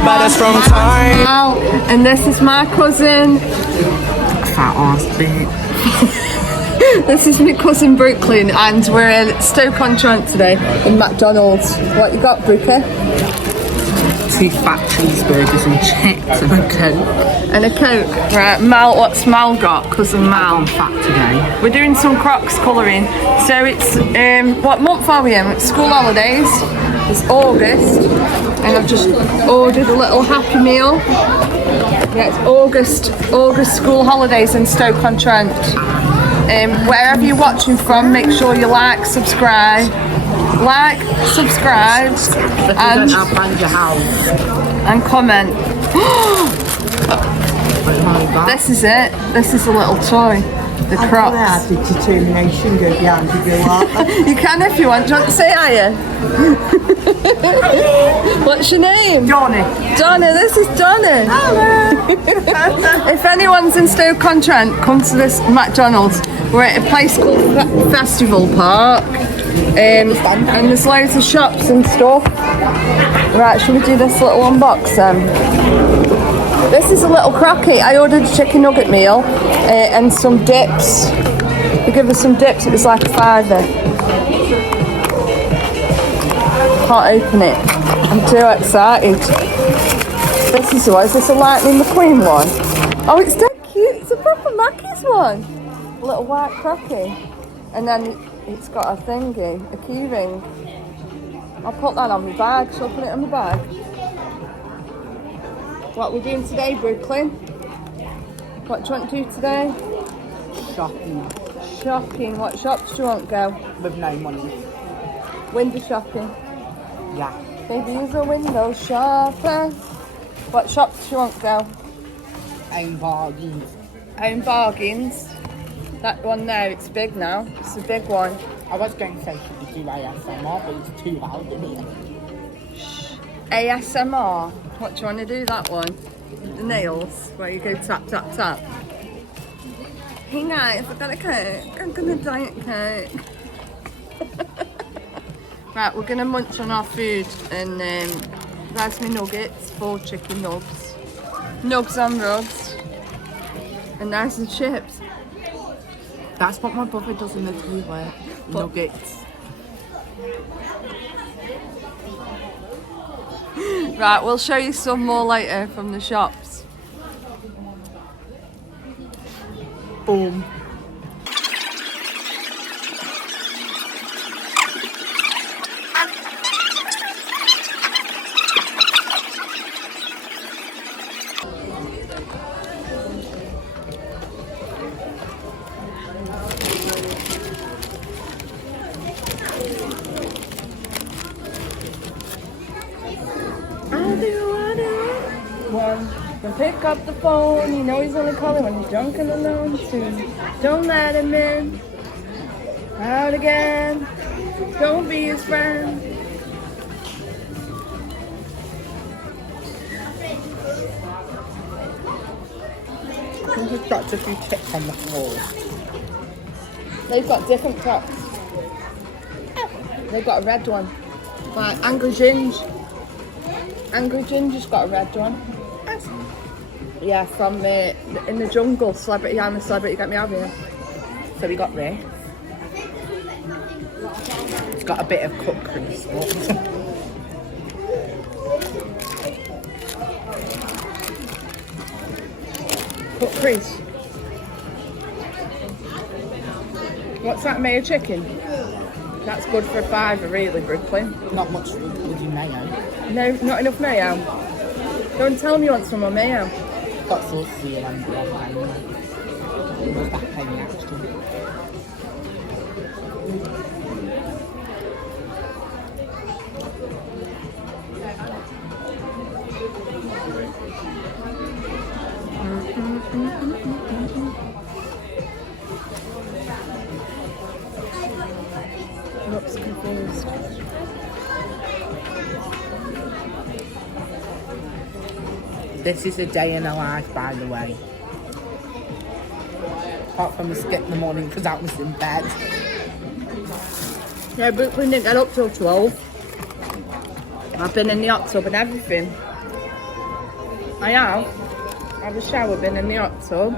the baddest from time. And this is my cousin. Fat ass bitch. This is my cousin Brooklyn, and we're in Stoke-on-Trent today in McDonald's. What you got, Brookie? 2 fat cheeseburgers and chips and a Coke. And a Coke. Right, Mal, what's Mal got? Cousin Mal. I'm fat today. We're doing some Crocs colouring. So it's, what month are we in? It's school holidays. It's August. And I've just ordered a little Happy Meal. Yeah, it's August school holidays in Stoke-on-Trent. Wherever you're watching from, make sure you like, subscribe, and comment. This is it. This is a little toy. The Crocs. I have the determination go behind you. You can if you want. Do you want to say hiya? What's your name? Johnny. Donna, this is Donna. Hello. If anyone's in Stoke-on-Trent, come to this McDonald's. We're at a place called Festival Park. And there's loads of shops and stuff. Right, should we do this little unboxing? This is a little cracky. I ordered a chicken nugget meal and some dips. They give us some dips, it was like a £5. Can't open it. I'm too excited. This is what, is this a Lightning McQueen one? Oh, it's dead cute. It's a proper Mackey's one. A little white cracky. And then it's got a thingy, a key ring. I'll put that on my bag. Shall I put it on my bag? What are we doing today, Brooklyn? What do you want to do today? Shopping Shopping. What shops do you want to go? with no money. Window shopping. Yeah. Maybe use a window shopper. What shops do you want to go? Own bargains. Own bargains. That one there, it's big now. It's a big one. I was going to say should we do ASMR, but it's too loud in here. ASMR. What do you want to do, that one? The nails, where you go tap, tap, tap. Hey guys, I've got a cake. I'm gonna diet cake. Right, we're gonna munch on our food, and there's my nuggets, 4 chicken nugs. Nugs on rods. And there's the chips. That's what my brother does in the toilet. Nuggets. Right, we'll show you some more later from the shops. Boom. Then pick up the phone, you know he's only calling when he's drunk and alone too. Don't let him in. Out again. Don't be his friend. We've got a few chips on the floor. They've got different tops. They've got a red one. Like Angry Ginge. Angry Ginger's got a red one. Yeah, from In the Jungle, Celebrity, I'm a Celebrity, Get Me Out of Here. So we got this. It's got a bit of cut crease. Cut crease. What's that, mayo chicken? That's good for a £5, really, Brooklyn. Not much with your mayo. No, not enough mayo. Don't tell me you want some more mayo. Got sauce here and was that penny extra? Looks confused. This is a day in a life, by the way. Apart from a skip in the morning because I was in bed. Yeah, but we didn't get up till 12. I've been in the hot tub and everything. I have had a shower, been in the hot tub,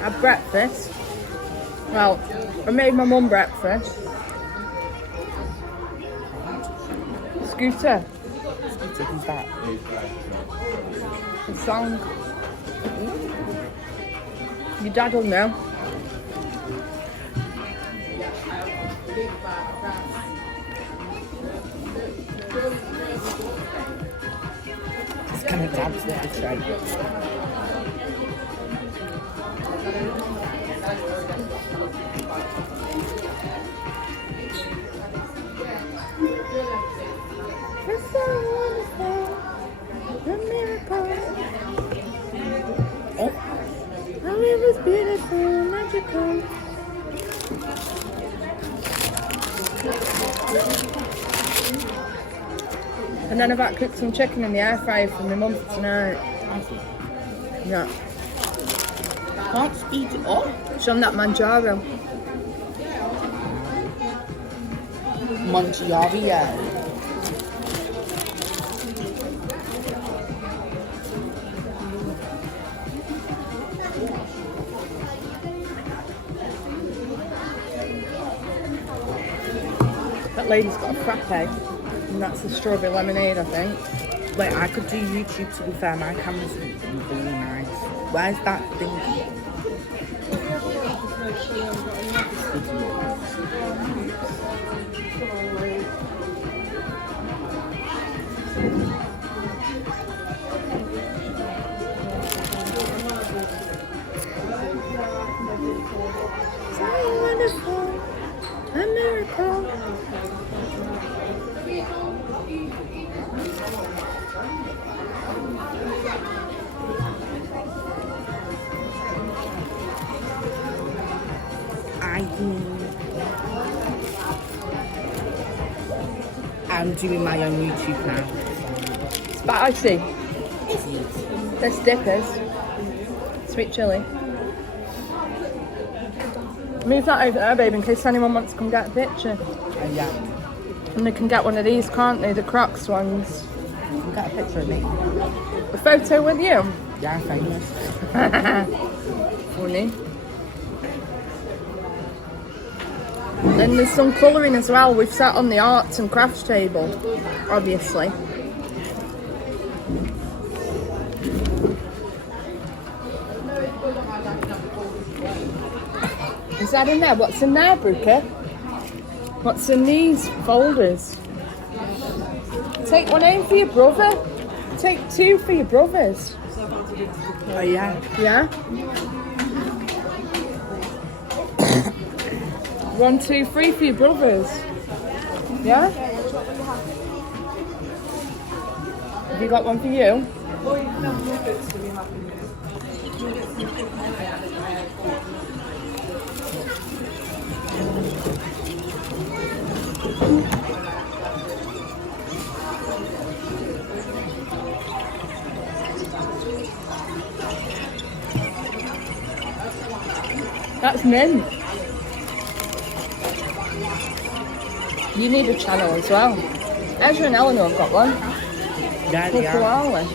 had breakfast. Well, I made my mum breakfast. Scooter, Who's that? the song. Your dad will know. Just kind of dabs with the tray. It's so wonderful, a miracle. Oh, Oh, it was beautiful, magical. And then I've got to cook some chicken in the air fryer for my mum for tonight. Yeah. can't speed it up. Show them that manjaro. Monchiari. That lady's got a frappe, and that's the strawberry lemonade, I think. Wait, I could do YouTube to be fair, my camera's really nice. Where's that thing? So wonderful, a miracle. I'm doing my own YouTube now. Spicy. There's dippers. Sweet chilli. Move that over there, babe, in case anyone wants to come get a picture. Yeah. And they can get one of these, can't they? The Crocs ones. You can get a picture of me. A photo with you. Yeah, I'm famous. Funny. Then there's some colouring as well. We've sat on the arts and crafts table, obviously. Is that in there? What's in there, Brooker? What's in these folders? Take one home for your brother. Take two for your brothers. Oh, yeah. Yeah? 1, 2, 3 for your brothers. Yeah? Have you got one for you? That's mint. You need a channel as well. Ezra and Eleanor have got one. Yeah, they are. Koala.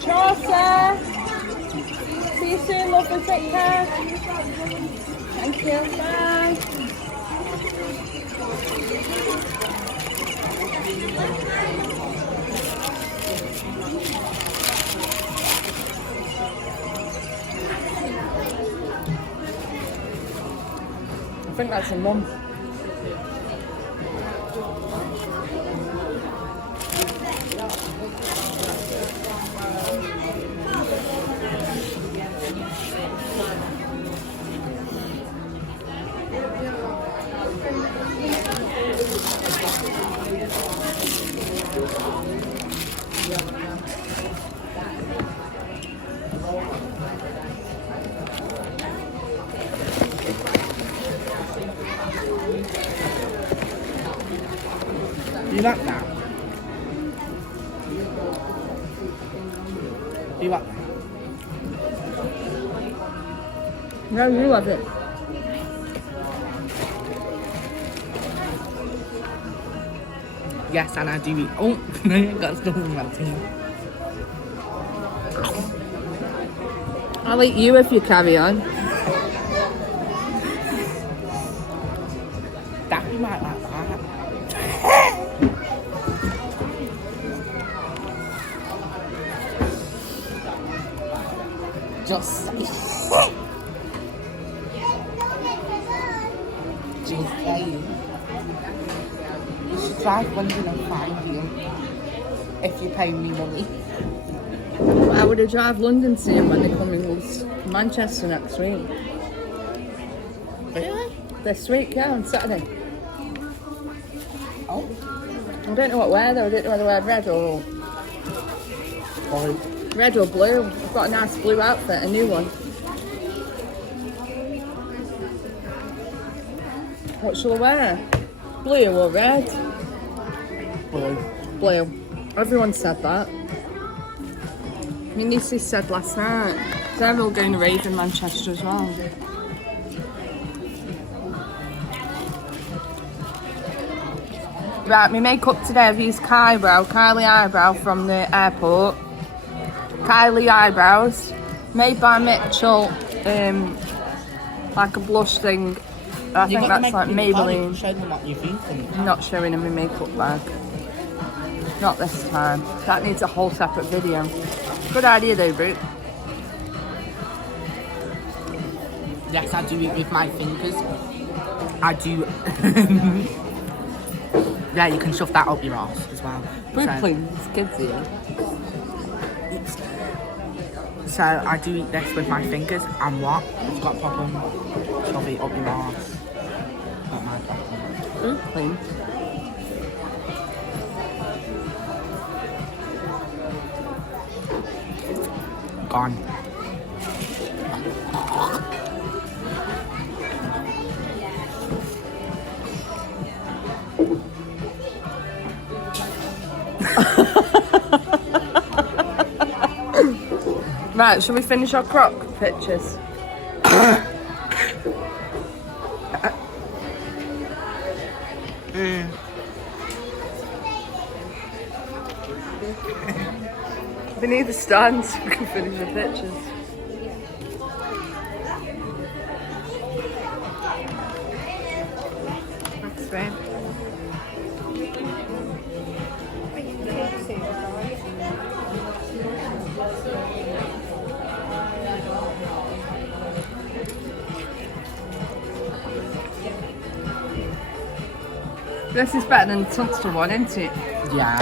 Chaucer! See you soon, lovely. Take care. Thank you. Bye. I think that's a mum. You want that? You want that? No, you love it. Yes, and I do eat. Oh, no, you got stuff in my teeth. I'll eat you if you carry on. Daffy might like that. Just say. Just saying. You should drive London and find you. If you pay me money. I would have drive London to see them when they come in Manchester next week. Really? This week, yeah, on Saturday. Oh. I don't know what wear though. I don't know whether wear red or Sorry. red or blue. I've got a nice blue outfit, a new one. What shall I wear? Blue or red? Blue. Blue. Everyone said that. My nieces said last night. They're all going to rave in Manchester as well. Right, my makeup today, I've used Kylie Eyebrow from the airport. Kylie Eyebrows, made by Mitchell, like a blush thing. I think that's like Maybelline. Show them what you've eaten. I'm not showing him my makeup bag. Not this time. That needs a whole separate video. Good idea though, Brute. Yes, I do it with my fingers. I do. Yeah, you can shove that up your arse as well. Brute, please, kids here. So I do eat this with my fingers, and what? If you've got a problem, shove it up your arse. Not my problem. Brute, please. Gone. Right, shall we finish our croc pictures? We need the stand so we can finish the pictures. That's fine. This is better than the Tunstall one, isn't it? Yeah.